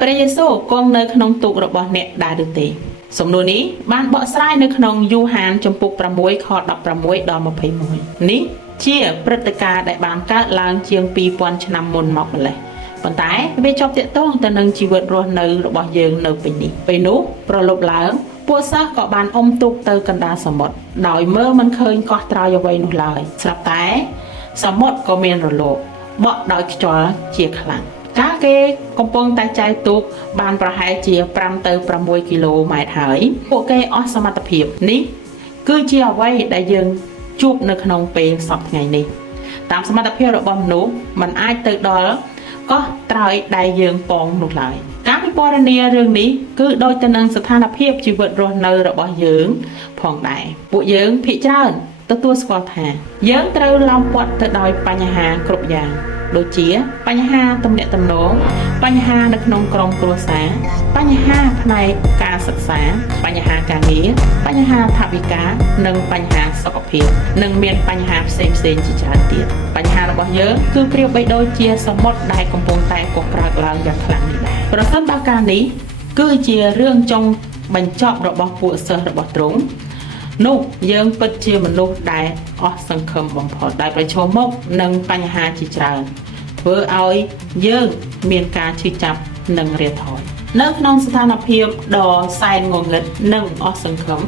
ព្រះយេស៊ូវគង់នៅក្នុងទូករបស់អ្នកដែរឬទេសំណួរនេះបានបកស្រាយនៅក្នុងយូហានចំពុក6ខ16ដល់21នេះជាព្រឹត្តិការណ៍ដែលបានកើតឡើងជាង 2000 ឆ្នាំមុនមកម្ល៉េះប៉ុន្តែវាជាប់ទាក់ទងទៅនឹងជីវិតរស់នៅរបស់យើងនៅពេលនេះពេលនោះប្រលប់ឡើងពួកសិស្សក៏បានអុំទូកទៅកណ្ដាលសមុទ្រដោយមើលមិនឃើញកោះត្រយអ្វីនោះឡើយស្រាប់តែសមុទ្រក៏មានរលកបក់ដោយខ្យល់ជាខ្លាំងកាលគេកំពុងតែចែកទូកបានប្រហែលជា5ទៅ6គីឡូម៉ែត្រហើយពួកគេអស់សមត្ថភាពនេះគឺជាអ្វីដែលយើងជួបនៅក្នុងពេលសប្តាហ៍ថ្ងៃនេះតាមសមត្ថភាពរបស់មនុស្សมันអាចទៅដល់កោះត្រយដែលយើងពងនោះឡើយការពិពណ៌នារឿងនេះគឺដូចទៅនឹងស្ថានភាពជីវិតរស់នៅរបស់យើងផងដែរពួកយើងភាគច្រើនទទួលស្គាល់ថាយើងត្រូវឡោមព័ទ្ធទៅដោយបញ្ហាគ្រប់យ៉ាងដូចជាបញ្ហាទំនាក់ទំនងបញ្ហានៅក្នុងក្រុមគ្រួសារបញ្ហាផ្នែកការសិក្សាបញ្ហាការងារបញ្ហាថវិកានិងបញ្ហាសុខភាពនិងមានបញ្ហាផ្សេងៗជាច្រើនទៀតបញ្ហារបស់យើងគឺប្រៀបបីដូចជាសមុទ្រដែលកំពុងតែកក្រើកឡើងយ៉ាងខ្លាំងនេះដែរប្រសិនបើការនេះគឺជារឿងចុងបញ្ចប់របស់ពួកសិស្សរបស់ទ្រង់នោះយើងពិតជាមនុស្សដែលអស់សង្ឃឹមបំផុតដែលប្រឈមមុខនឹងបញ្ហាជាច្រើនធ្វើឲ្យយើងមានការឈឺចាប់និងរាថយនៅក្នុងស្ថានភាពដ៏សែនងងឹតនិងអស់សង្ឃឹម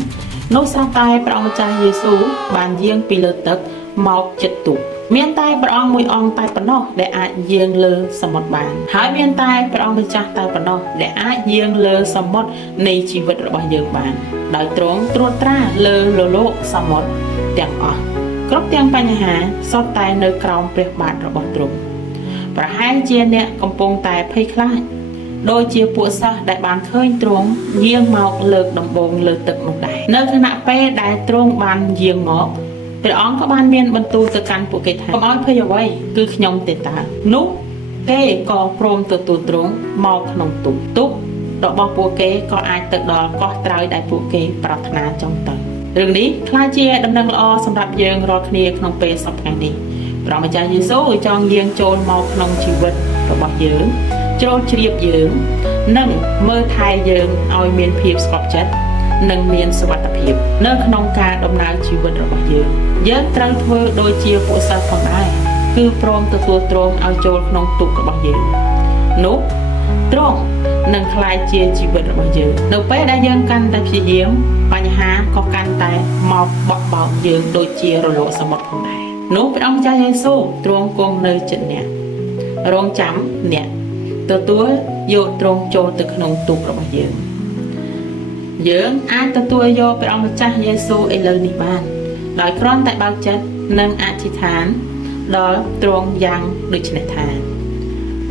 នោះស្រាប់តែព្រះអង្គម្ចាស់យេស៊ូវបានយាងពីលើទឹកមកជិតទូកមានតែព្រះអង្គមួយអង្គតែប៉ុណ្ណោះដែលអាចយាងលើសមុទ្របានហើយមានតែព្រះអង្គម្ចាស់តែប៉ុណ្ណោះដែលអាចយាងលើសមុទ្រនៃជីវិតរបស់យើងបានដោយទ្រង់ត្រួតត្រាលើលលោកសមុទ្រទាំងអស់គ្រប់ទាំងបញ្ហាសុទ្ធតែនៅក្រោមព្រះបាទរបស់ទ្រង់ប្រហែលជាអ្នកកំពុងតែភ័យខ្លាចដោយជាពួកសិស្សដែលបានឃើញទ្រង់យាងមកលើកដំបូងលើទឹកនោះដែរនៅខណៈពេលដែលទ្រង់បានយាងមកព្រះអង្គក៏បានមានបន្ទូលទៅកាន់ពួកគេថាកុំឲ្យភ័យអ្វីគឺខ្ញុំទេតើនោះគេក៏ព្រមទទួលទ្រង់មកក្នុងទូករបស់ពួកគេក៏អាចទៅដល់កោះត្រយដែលពួកគេប្រាថ្នាចង់ទៅរឿងនេះខ្ល้ายជាដំណឹងល្អសម្រាប់យើងរាល់គ្នាក្នុងពេលសប្តាហ៍នេះព្រះម្ចាស់យេស៊ូវចង់យាងចូលមកក្នុងជីវិតរបស់យើងជ្រោមជ្រាបយើងនិងមើលថែយើងឲ្យមានភាពស្កប់ចិត្តនិងមានសុវត្ថិភាពនៅក្នុងការដំណើរជីវិតរបស់យើងត្រូវធ្វើដូចជាពួកសិស្សផងដែរគឺព្រមទទួលទ្រង់ឲ្យចូលក្នុងទូករបស់យើងនោះទ្រង់នឹងក្លាយជាជីវិតរបស់យើងនៅពេលដែលយើងកាន់តែព្យាយាមបញ្ហាក៏កាន់តែមកបក់បោកយើងដូចជារលកសមុទ្រផងដែរនោះព្រះអង្គម្ចាស់យេស៊ូវទ្រង់គង់នៅចិត្តអ្នករងចាំអ្នកទទួលយកទ្រង់ចូលទៅក្នុងទូករបស់យើងអាចទទួលយកព្រះអង្គម្ចាស់យេស៊ូវឥឡូវនេះបានដោយគ្រាន់តែបើកចិត្តនិងអធិដ្ឋានដល់ទ្រង់យ៉ាងដូចនេះថា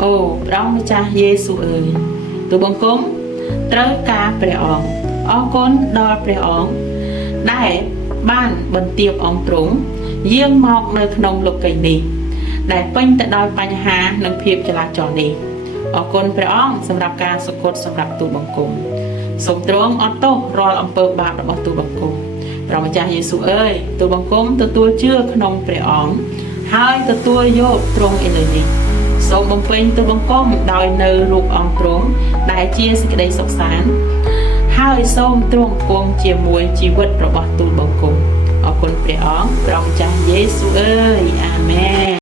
អូព្រះអង្គម្ចាស់យេស៊ូវអើយទូលបង្គំត្រូវការព្រះអង្គអរគុណដល់ព្រះអង្គដែលបានបន្ទាបអង្គទ្រង់យាងមកនៅក្នុងលោកីយ៍នេះដែលពេញទៅដោយបញ្ហានិងភាពចលាចលនេះអរគុណព្រះអង្គសម្រាប់ការសុគតសម្រាប់ទូលបង្គំសូមទ្រង់អត់ទោសរាល់អំពើបាបរបស់ទូលបង្គំព្រះម្ចាស់យេស៊ូវអើយទូលបង្គំទទួលជឿក្នុងព្រះអង្គហើយទទួលយកទ្រង់ឥឡូវនេះសូមបំពេញទូលបង្គំដោយនៅរូបអង្គទ្រង់ដែលជាសេចក្តីសុខសាន្តហើយសូមទ្រង់គង់ជាមួយជីវិតរបស់ទូលបង្គំអរគុណព្រះអង្គព្រះម្ចាស់យេស៊ូវអើយអាមែន